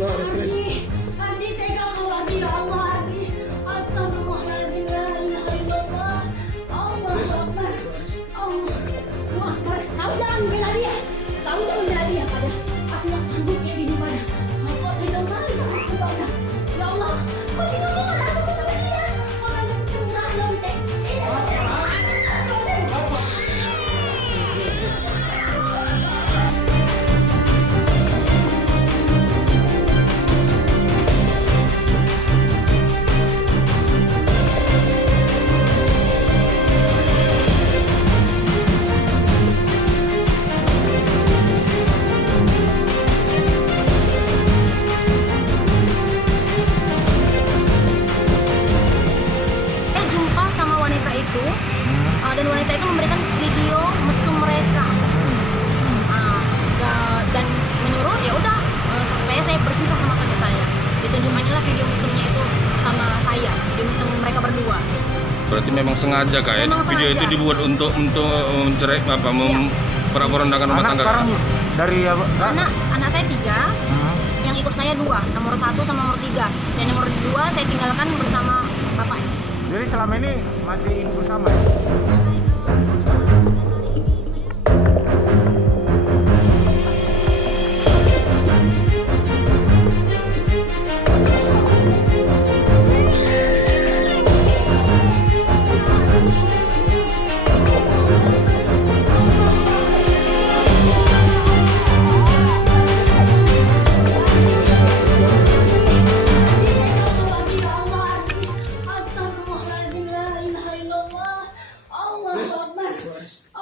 Andi tega kau Andi, ya Allah Andi. Astagfirullahaladzim, la ilaha illallah. Allahu Akbar. Allahu Akbar. Kau jangan bela dia. Kau jangan bela dia pada. Aku tak sanggup kayak gini pada. Kau tega kali sama aku pada. Ya Allah, kau bilang gimana aku bisa dia? Orang yang cuma lontek. Jumpa sama wanita itu, dan wanita itu memberikan video mesum mereka. Dan menyuruh ya udah supaya saya berpisah sama suami saya. Ditunjukkannya lah video mesumnya itu sama saya, video mesum mereka berdua. Berarti memang sengaja kak ya? Memang Video sengaja. itu dibuat untuk mencerai apa? Memperaporandakan rumah Anak tangga. sekarang dari apa? Anak saya 3, yang ikut saya 2, nomor 1 sama nomor 3, dan nomor 2 saya tinggalkan bersama bapaknya. Jadi selama ini masih bersama ya? Sampai